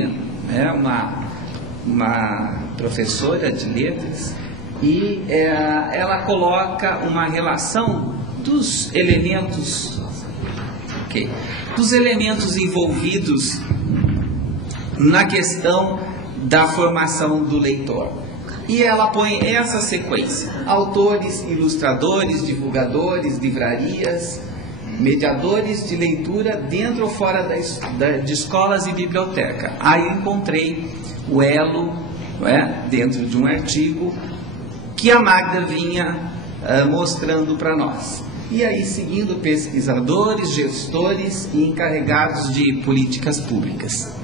é uma professora de letras, e ela coloca uma relação dos elementos, dos elementos envolvidos na questão da formação do leitor. E ela põe essa sequência: autores, ilustradores, divulgadores, livrarias, mediadores de leitura dentro ou fora de escolas e biblioteca. Aí eu encontrei o elo, dentro de um artigo que a Magda vinha mostrando para nós. E aí, seguindo pesquisadores, gestores e encarregados de políticas públicas.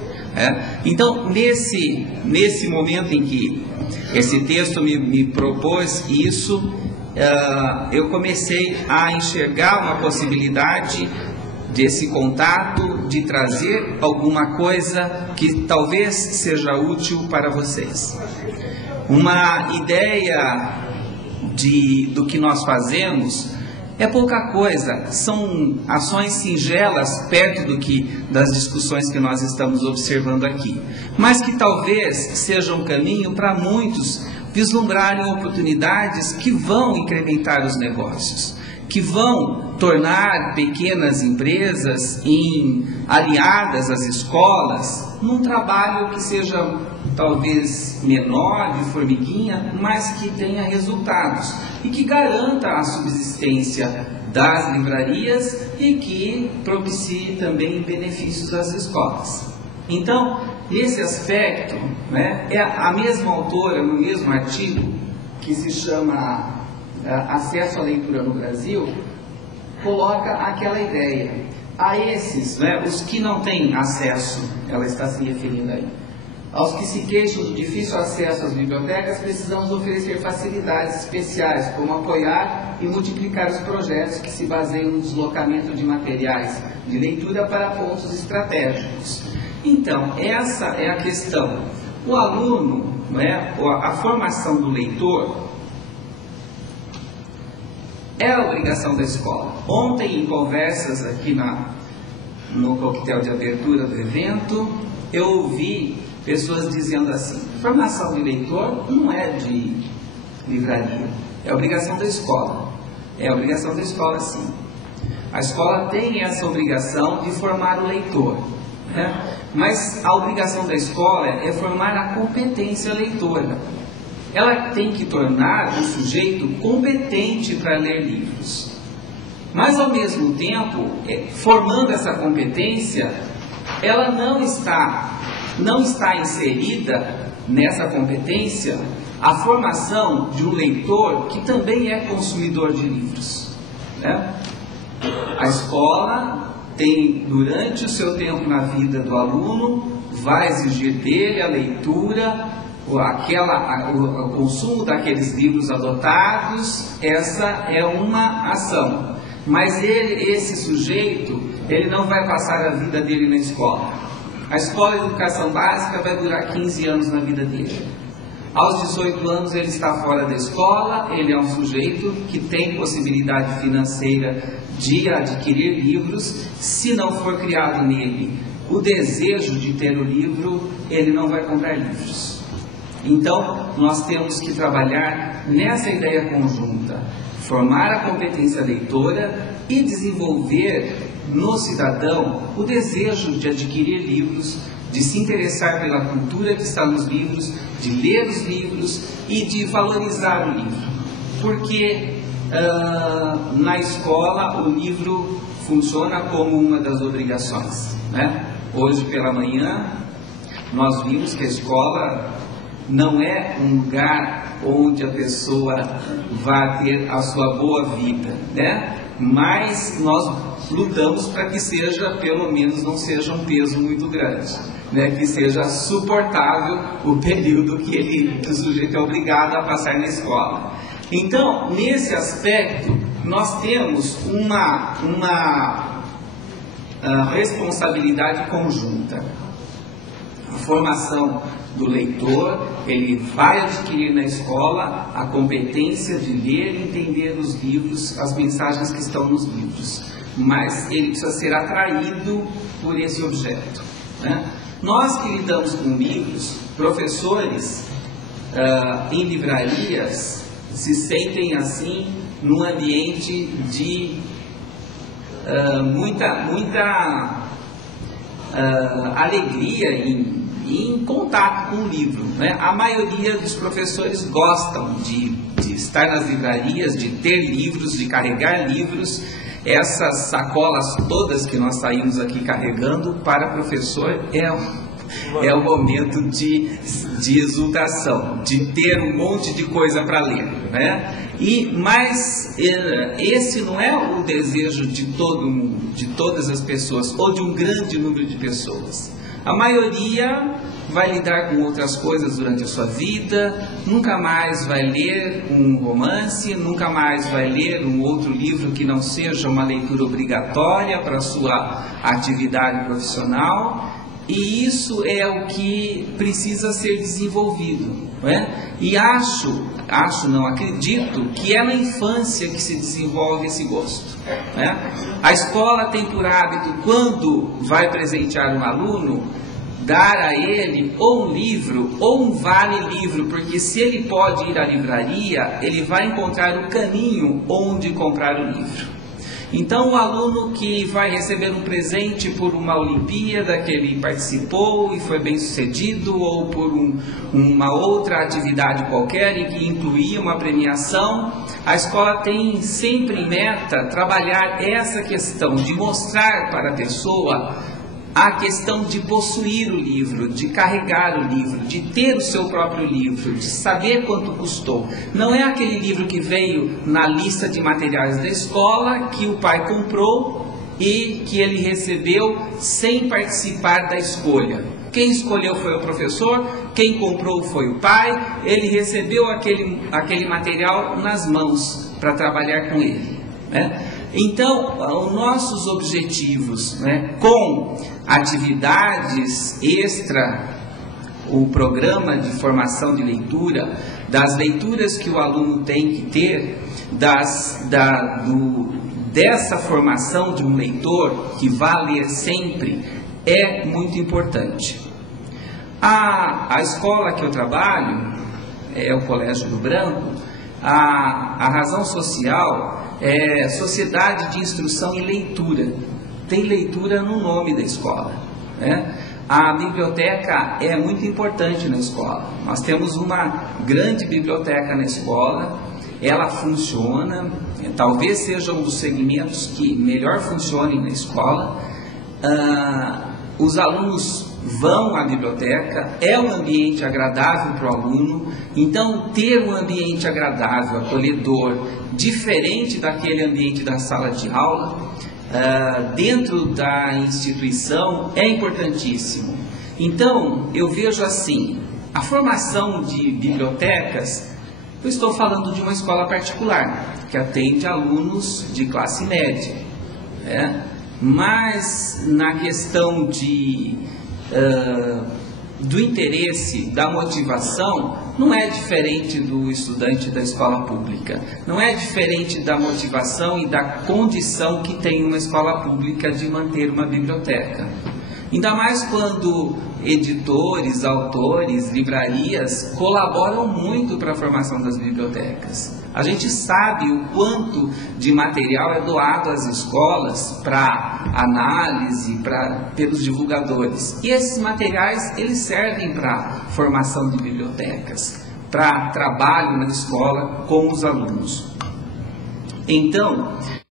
Então, nesse momento em que esse texto me propôs isso, eu comecei a enxergar uma possibilidade desse contato, de trazer alguma coisa que talvez seja útil para vocês. Uma ideia do que nós fazemos é pouca coisa, são ações singelas perto das discussões que nós estamos observando aqui, mas que talvez seja um caminho para muitos vislumbrarem oportunidades que vão incrementar os negócios, que vão tornar pequenas empresas aliadas às escolas, num trabalho que seja talvez menor, de formiguinha, mas que tenha resultados e que garanta a subsistência das livrarias e que propicie também benefícios às escolas. Então, esse aspecto, é a mesma autora, no mesmo artigo, que se chama Acesso à Leitura no Brasil, coloca aquela ideia. A esses, os que não têm acesso, ela está se referindo aí, aos que se queixam do difícil acesso às bibliotecas, precisamos oferecer facilidades especiais, como apoiar e multiplicar os projetos que se baseiam no deslocamento de materiais de leitura para pontos estratégicos. Então, essa é a questão. O aluno, a formação do leitor, é a obrigação da escola. Ontem, em conversas aqui no coquetel de abertura do evento, eu ouvi pessoas dizendo assim: formação de leitor não é de livraria, é obrigação da escola. É obrigação da escola, sim. A escola tem essa obrigação de formar o leitor, mas a obrigação da escola é formar a competência leitora. Ela tem que tornar o sujeito competente para ler livros. Mas, ao mesmo tempo, formando essa competência, ela não está inserida nessa competência a formação de um leitor que também é consumidor de livros. A escola tem, durante o seu tempo na vida do aluno, vai exigir dele a leitura, o consumo daqueles livros adotados. Essa é uma ação. Mas esse sujeito, ele não vai passar a vida dele na escola. A escola de educação básica vai durar 15 anos na vida dele. Aos 18 anos ele está fora da escola, ele é um sujeito que tem possibilidade financeira de adquirir livros. Se não for criado nele o desejo de ter o livro, ele não vai comprar livros. Então, nós temos que trabalhar nessa ideia conjunta, formar a competência leitora e desenvolver no cidadão o desejo de adquirir livros, de se interessar pela cultura que está nos livros, de ler os livros e de valorizar o livro. Porque na escola o livro funciona como uma das obrigações. Hoje pela manhã nós vimos que a escola não é um lugar onde a pessoa vai ter a sua boa vida, mas nós lutamos para que seja, pelo menos não seja um peso muito grande, que seja suportável o período que o sujeito é obrigado a passar na escola. Então, nesse aspecto, nós temos uma responsabilidade conjunta. A formação do leitor, ele vai adquirir na escola a competência de ler e entender os livros, as mensagens que estão nos livros, mas ele precisa ser atraído por esse objeto. Nós que lidamos com livros, professores em livrarias se sentem assim num ambiente de muita alegria em contato com o livro, né? A maioria dos professores gostam de estar nas livrarias, de ter livros, de carregar livros. Essas sacolas todas que nós saímos aqui carregando, para o professor é um momento de exultação, de ter um monte de coisa para ler, né? Mas esse não é o desejo de todo mundo, de todas as pessoas, ou de um grande número de pessoas. A maioria vai lidar com outras coisas durante a sua vida, nunca mais vai ler um romance, nunca mais vai ler um outro livro que não seja uma leitura obrigatória para a sua atividade profissional, e isso é o que precisa ser desenvolvido, não é? E acredito que é na infância que se desenvolve esse gosto, né? A escola tem por hábito, quando vai presentear um aluno, dar a ele ou um livro ou um vale-livro, porque se ele pode ir à livraria, ele vai encontrar o caminho onde comprar o livro. Então, o aluno que vai receber um presente por uma Olimpíada que ele participou e foi bem sucedido, ou por uma outra atividade qualquer e que incluía uma premiação, a escola tem sempre em meta trabalhar essa questão de mostrar para a pessoa a questão de possuir o livro, de carregar o livro, de ter o seu próprio livro, de saber quanto custou. Não é aquele livro que veio na lista de materiais da escola, que o pai comprou e que ele recebeu sem participar da escolha. Quem escolheu foi o professor, quem comprou foi o pai, ele recebeu aquele material nas mãos para trabalhar com ele, né? Então, os nossos objetivos, né, com atividades extra, o programa de formação de leitura, das leituras que o aluno tem que ter, dessa formação de um leitor que vá ler sempre, é muito importante. A escola que eu trabalho, é o Colégio do Branco, a razão social é Sociedade de Instrução e Leitura. Tem leitura no nome da escola, né? A biblioteca é muito importante na escola. Nós temos uma grande biblioteca na escola, ela funciona, talvez seja um dos segmentos que melhor funcionem na escola. Os alunos vão à biblioteca, é um ambiente agradável para o aluno. Então, ter um ambiente agradável, acolhedor, diferente daquele ambiente da sala de aula, dentro da instituição, é importantíssimo. Então, eu vejo assim, a formação de bibliotecas, eu estou falando de uma escola particular, que atende alunos de classe média, né? Mas na questão do interesse, da motivação, não é diferente do estudante da escola pública. Não é diferente da motivação e da condição que tem uma escola pública de manter uma biblioteca. Ainda mais quando editores, autores, livrarias colaboram muito para a formação das bibliotecas. A gente sabe o quanto de material é doado às escolas para análise, pelos divulgadores. E esses materiais, eles servem para formação de bibliotecas, para trabalho na escola com os alunos. Então,